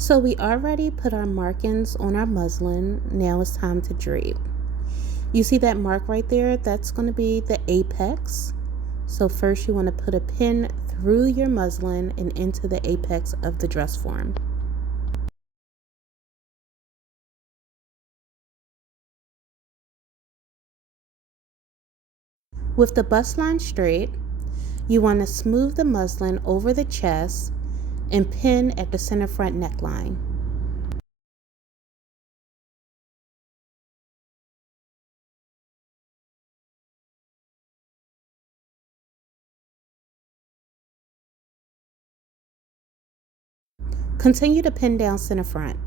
So we already put our markings on our muslin. Now it's time to drape. You see that mark right there? That's going to be the apex. So first you want to put a pin through your muslin and into the apex of the dress form. With the bust line straight, you want to smooth the muslin over the chest and pin at the center front neckline. Continue to pin down center front.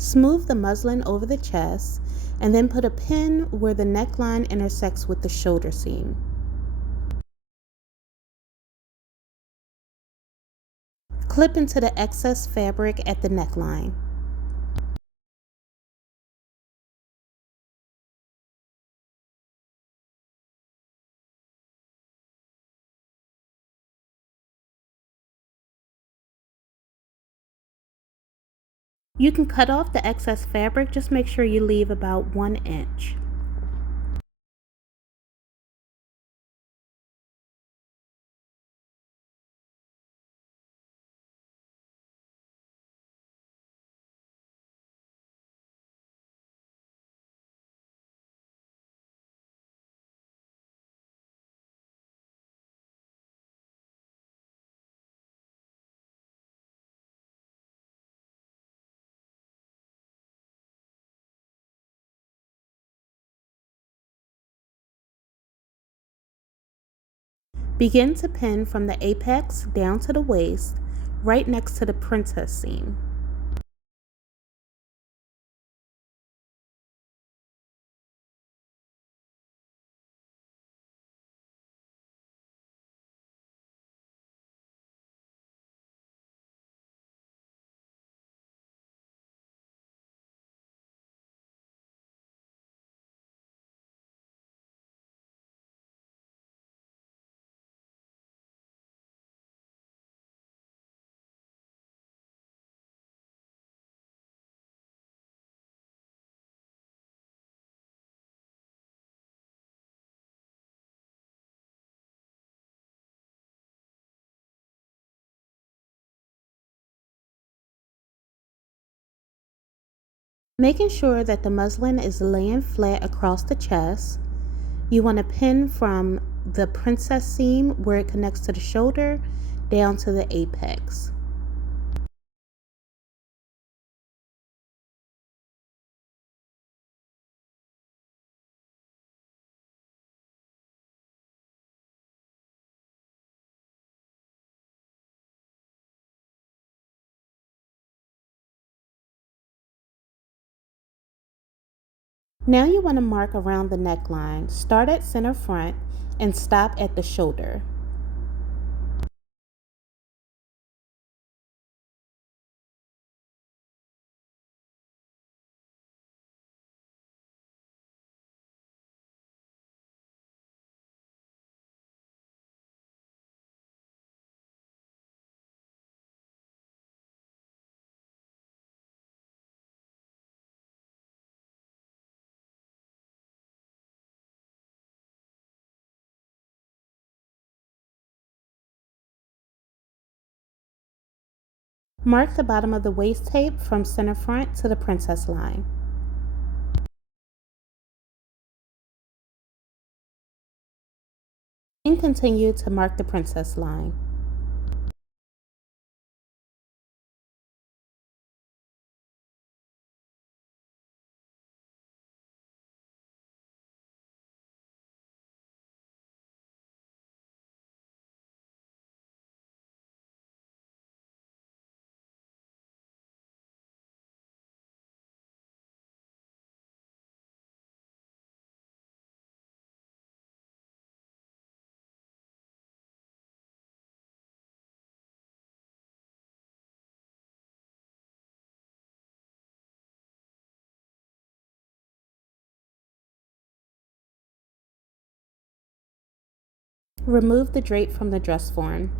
Smooth the muslin over the chest and then put a pin where the neckline intersects with the shoulder seam. Clip into the excess fabric at the neckline. You can cut off the excess fabric, just make sure you leave about 1 inch. Begin to pin from the apex down to the waist, right next to the princess seam. Making sure that the muslin is laying flat across the chest, you want to pin from the princess seam where it connects to the shoulder down to the apex. Now you want to mark around the neckline. Start at center front and stop at the shoulder. Mark the bottom of the waist tape from center front to the princess line. And continue to mark the princess line. Remove the drape from the dress form.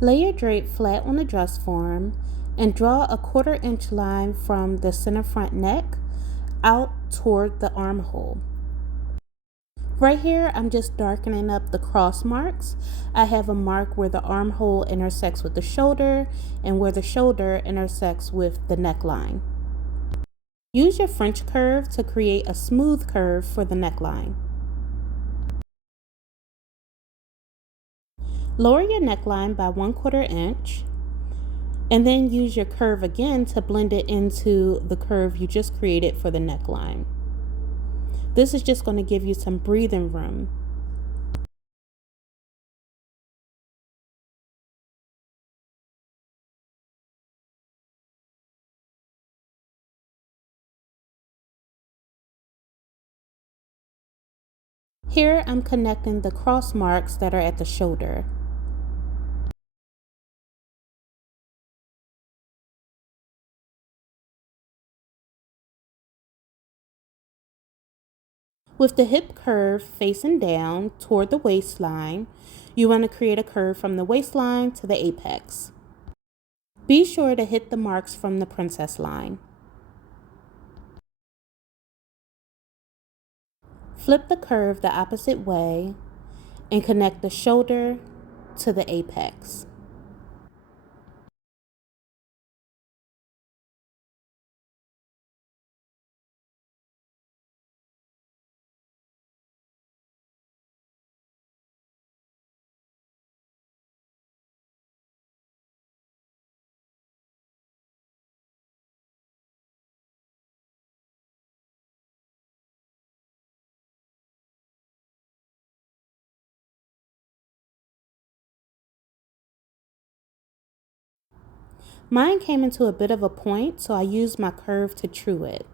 Lay your drape flat on the dress form and draw a 1/4 inch line from the center front neck out toward the armhole. Right here, I'm just darkening up the cross marks. I have a mark where the armhole intersects with the shoulder and where the shoulder intersects with the neckline. Use your French curve to create a smooth curve for the neckline. Lower your neckline by 1/4 inch and then use your curve again to blend it into the curve you just created for the neckline. This is just going to give you some breathing room. Here I'm connecting the cross marks that are at the shoulder. With the hip curve facing down toward the waistline, you want to create a curve from the waistline to the apex. Be sure to hit the marks from the princess line. Flip the curve the opposite way and connect the shoulder to the apex. Mine came into a bit of a point, so I used my curve to true it.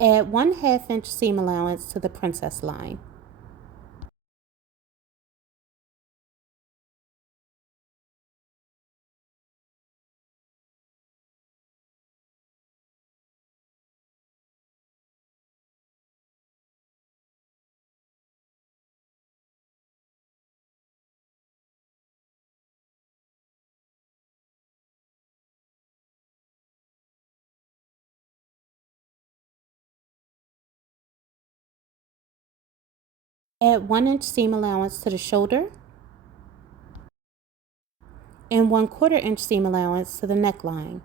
Add 1/2 inch seam allowance to the princess line. Add 1 inch seam allowance to the shoulder and 1/4 inch seam allowance to the neckline.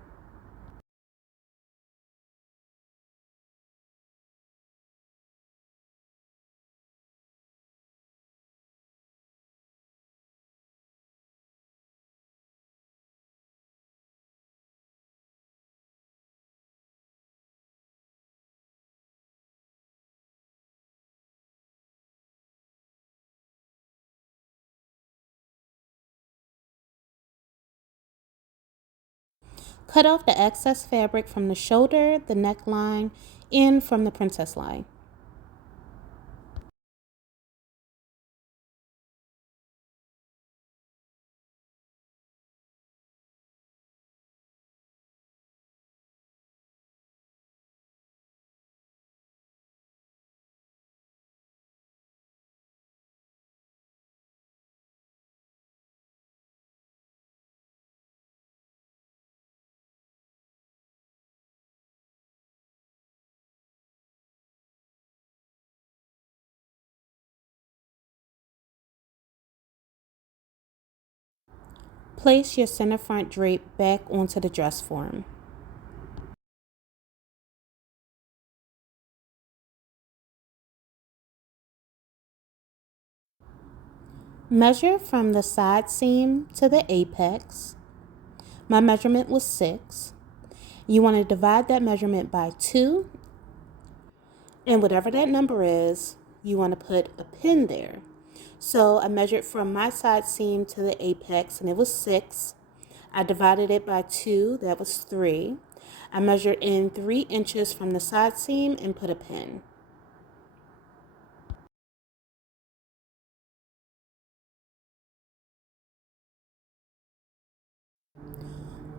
Cut off the excess fabric from the shoulder, the neckline, and from the princess line. Place your center front drape back onto the dress form. Measure from the side seam to the apex. My measurement was 6. You want to divide that measurement by 2, and whatever that number is, you want to put a pin there. So I measured from my side seam to the apex, and it was 6. I divided it by 2, that was 3. I measured in 3 inches from the side seam and put a pin.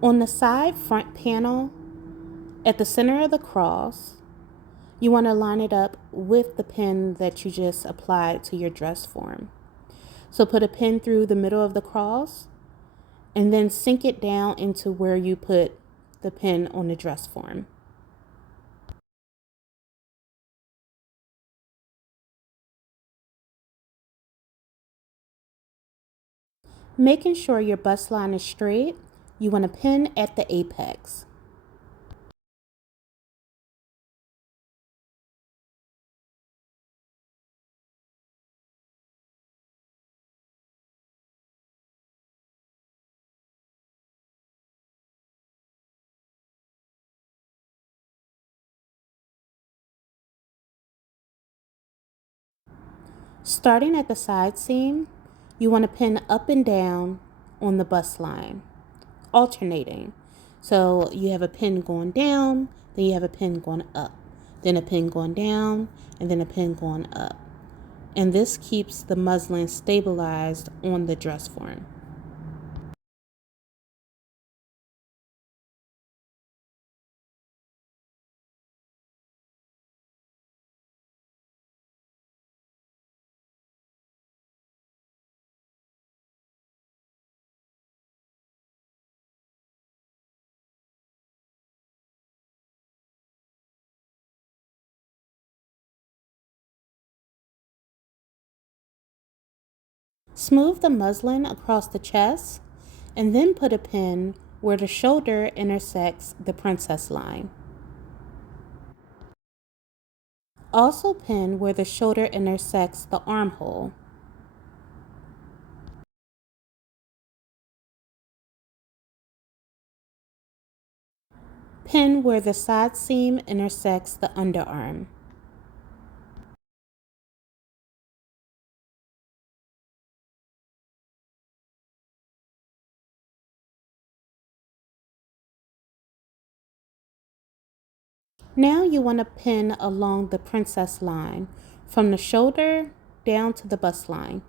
On the side front panel, at the center of the cross, you want to line it up with the pin that you just applied to your dress form. So put a pin through the middle of the cross and then sink it down into where you put the pin on the dress form. Making sure your bust line is straight, you want to pin at the apex. Starting at the side seam, you want to pin up and down on the bust line, alternating. So you have a pin going down, then you have a pin going up, then a pin going down, and then a pin going up. And this keeps the muslin stabilized on the dress form. Smooth the muslin across the chest and then put a pin where the shoulder intersects the princess line. Also pin where the shoulder intersects the armhole. Pin where the side seam intersects the underarm. Now you want to pin along the princess line from the shoulder down to the bust line.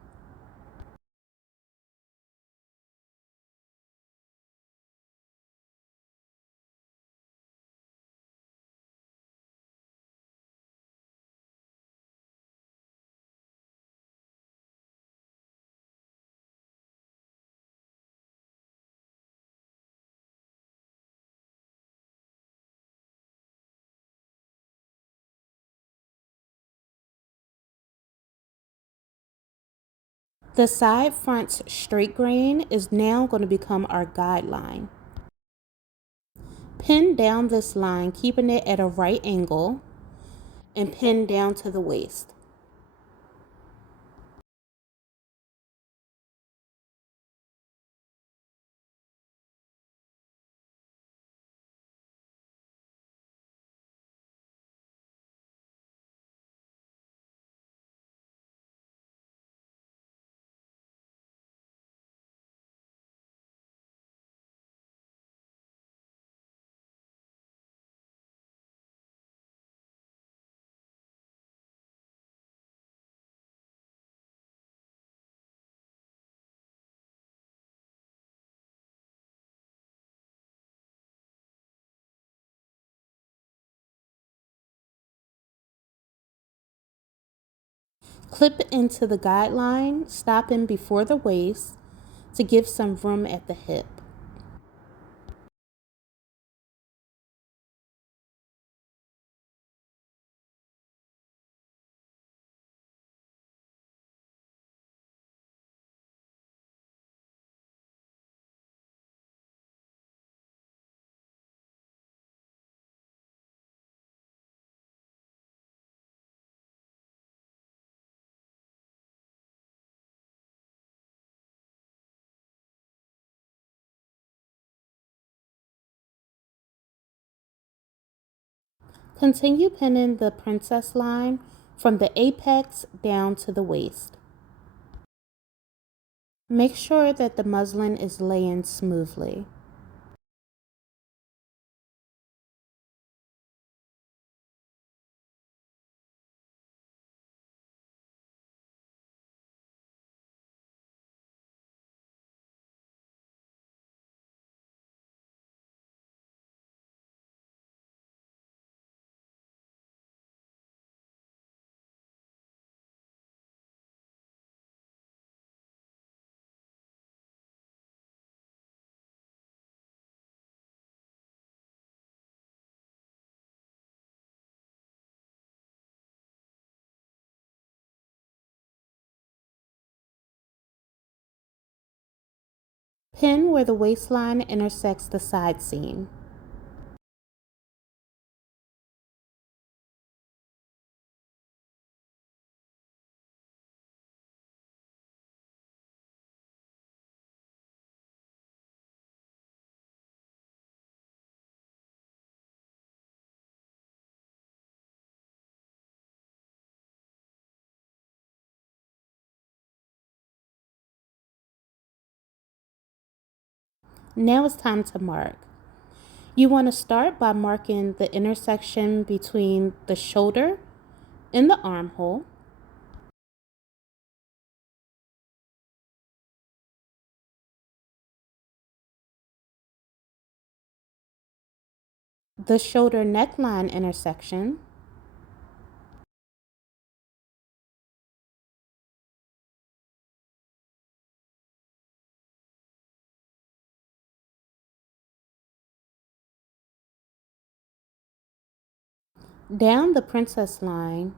The side front's straight grain is now going to become our guideline. Pin down this line, keeping it at a right angle, and pin down to the waist. Clip into the guideline, stopping before the waist to give some room at the hip. Continue pinning the princess line from the apex down to the waist. Make sure that the muslin is laying smoothly. Pin where the waistline intersects the side seam. Now it's time to mark. You want to start by marking the intersection between the shoulder and the armhole. The shoulder neckline intersection, down the princess line,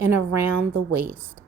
and around the waist.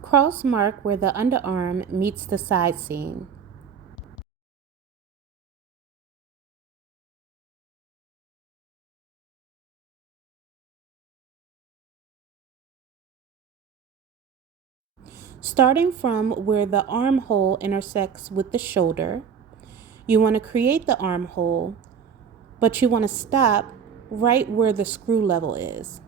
Cross mark where the underarm meets the side seam. Starting from where the armhole intersects with the shoulder, you want to create the armhole, but you want to stop right where the screw level is.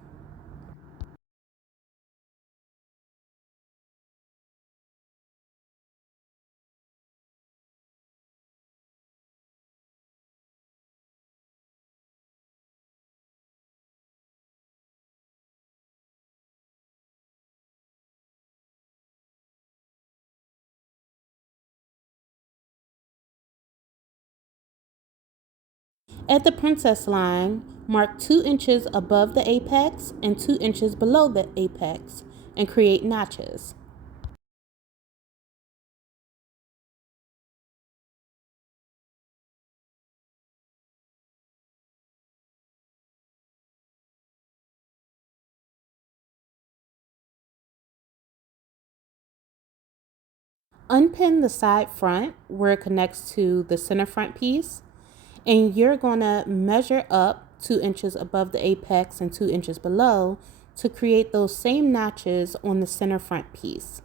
At the princess line, mark 2 inches above the apex and 2 inches below the apex and create notches. unpin the side front where it connects to the center front piece, and you're going to measure up 2 inches above the apex and 2 inches below to create those same notches on the center front piece.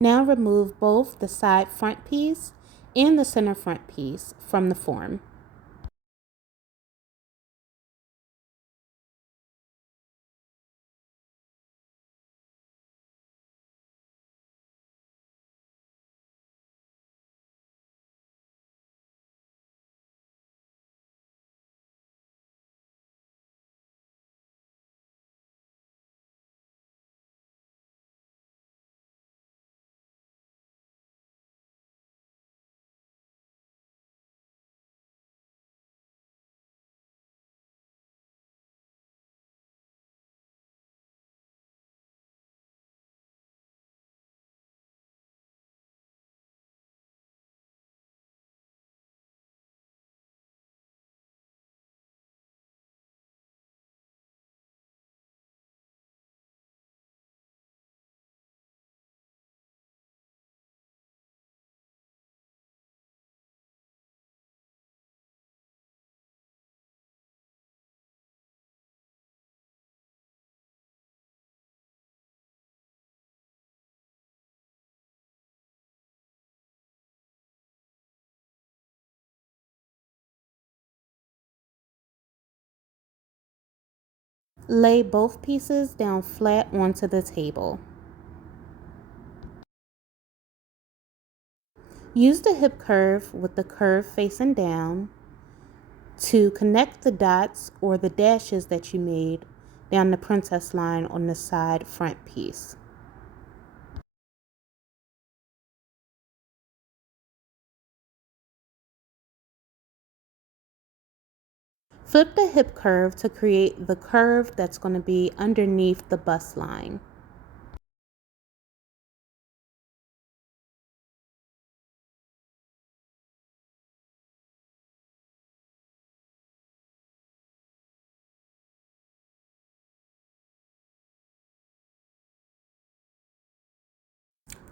Now remove both the side front piece and the center front piece from the form. Lay both pieces down flat onto the table. Use the hip curve with the curve facing down to connect the dots or the dashes that you made down the princess line on the side front piece. Flip the hip curve to create the curve that's going to be underneath the bust line.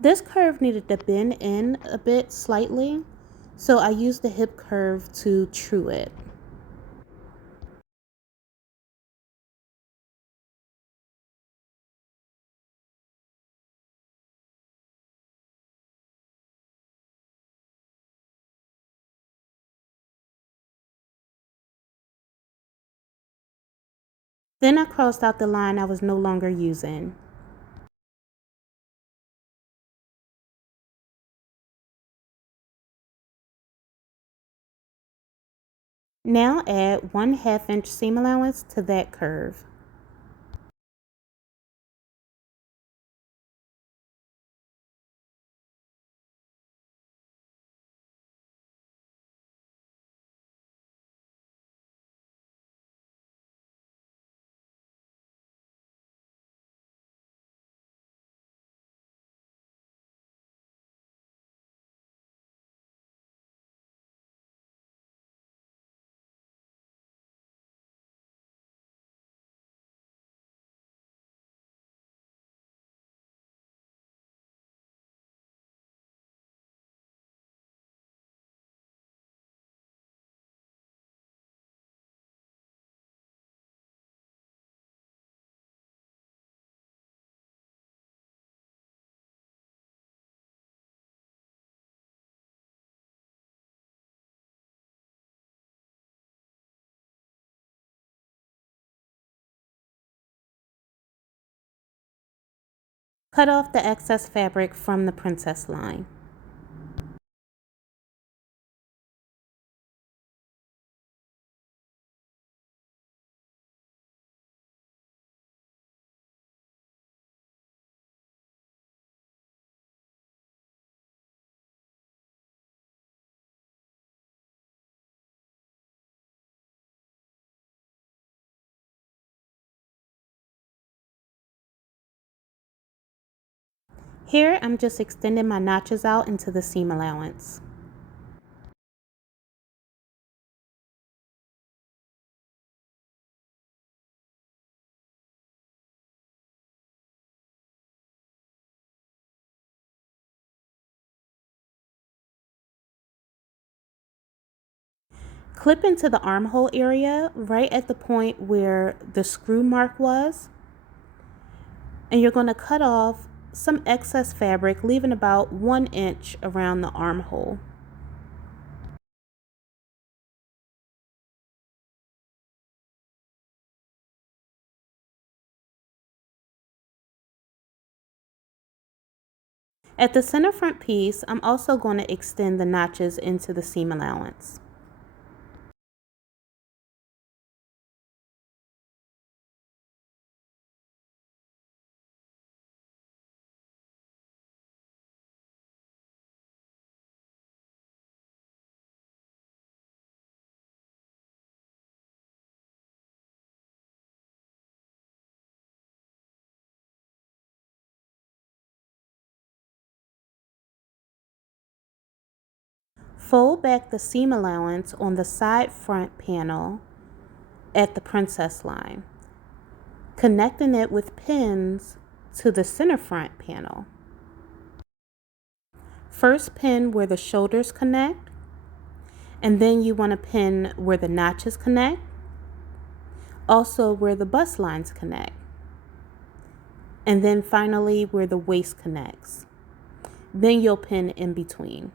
This curve needed to bend in a bit slightly, so I used the hip curve to true it. Then I crossed out the line I was no longer using. Now add 1/2 inch seam allowance to that curve. Cut off the excess fabric from the princess line. Here, I'm just extending my notches out into the seam allowance. Clip into the armhole area right at the point where the screw mark was, and you're going to cut off some excess fabric, leaving about 1 inch around the armhole. At the center front piece, I'm also going to extend the notches into the seam allowance. Fold back the seam allowance on the side front panel at the princess line, connecting it with pins to the center front panel. First pin where the shoulders connect, and then you want to pin where the notches connect, also where the bust lines connect, and then finally where the waist connects. Then you'll pin in between.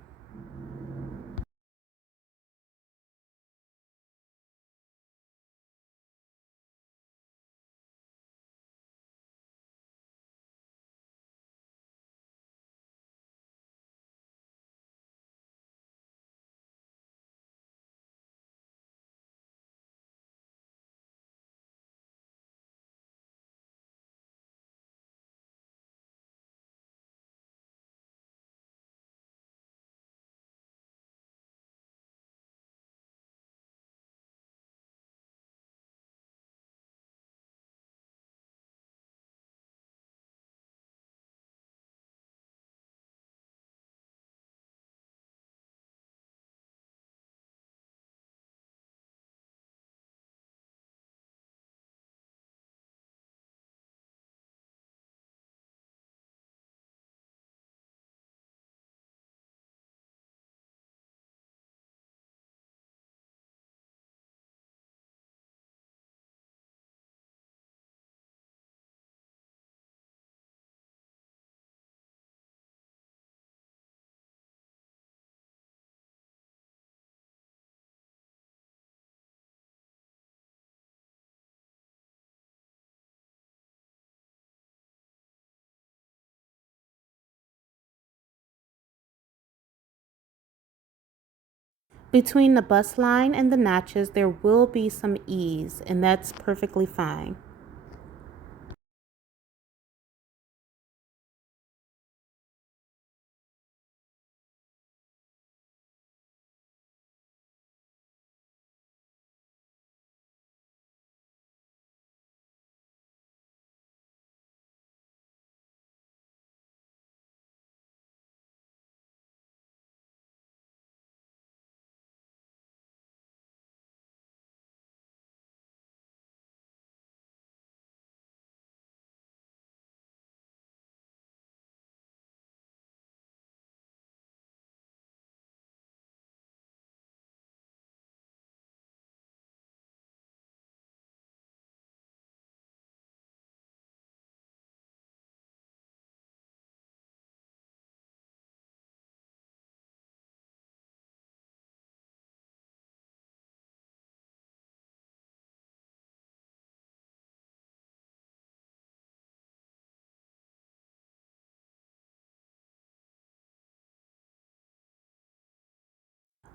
Between the bust line and the notches, there will be some ease, and that's perfectly fine.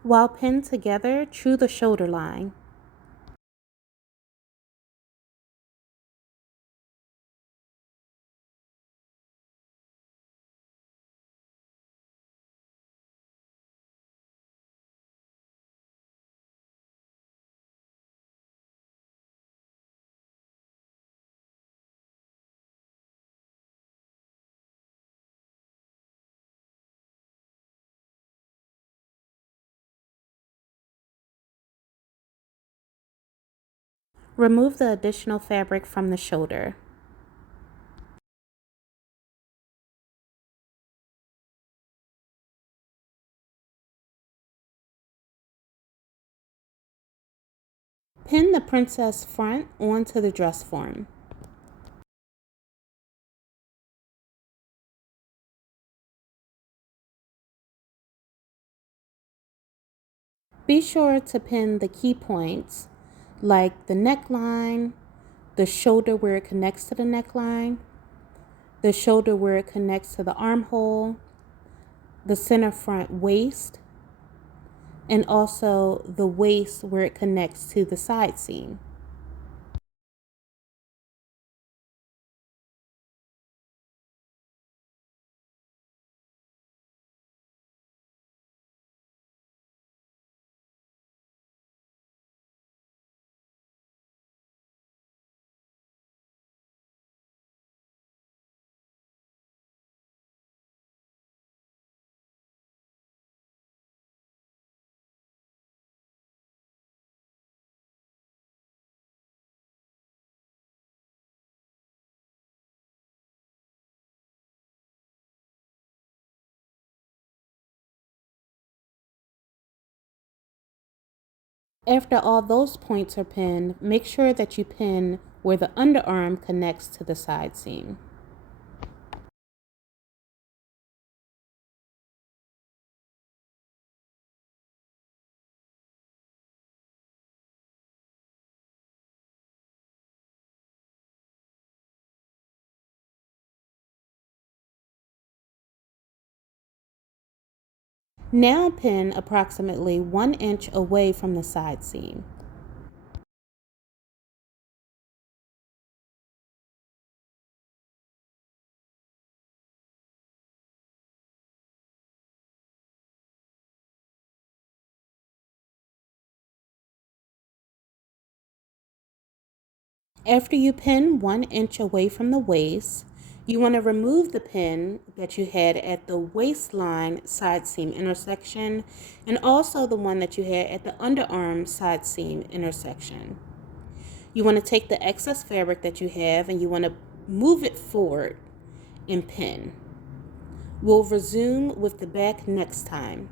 While pinned together, true the shoulder line. Remove the additional fabric from the shoulder. Pin the princess front onto the dress form. Be sure to pin the key points like the neckline, the shoulder where it connects to the neckline, the shoulder where it connects to the armhole, the center front waist, and also the waist where it connects to the side seam. After all those points are pinned, make sure that you pin where the underarm connects to the side seam. Now pin approximately 1 inch away from the side seam. After you pin 1 inch away from the waist, you want to remove the pin that you had at the waistline side seam intersection and also the one that you had at the underarm side seam intersection. You want to take the excess fabric that you have and you want to move it forward and pin. We'll resume with the back next time.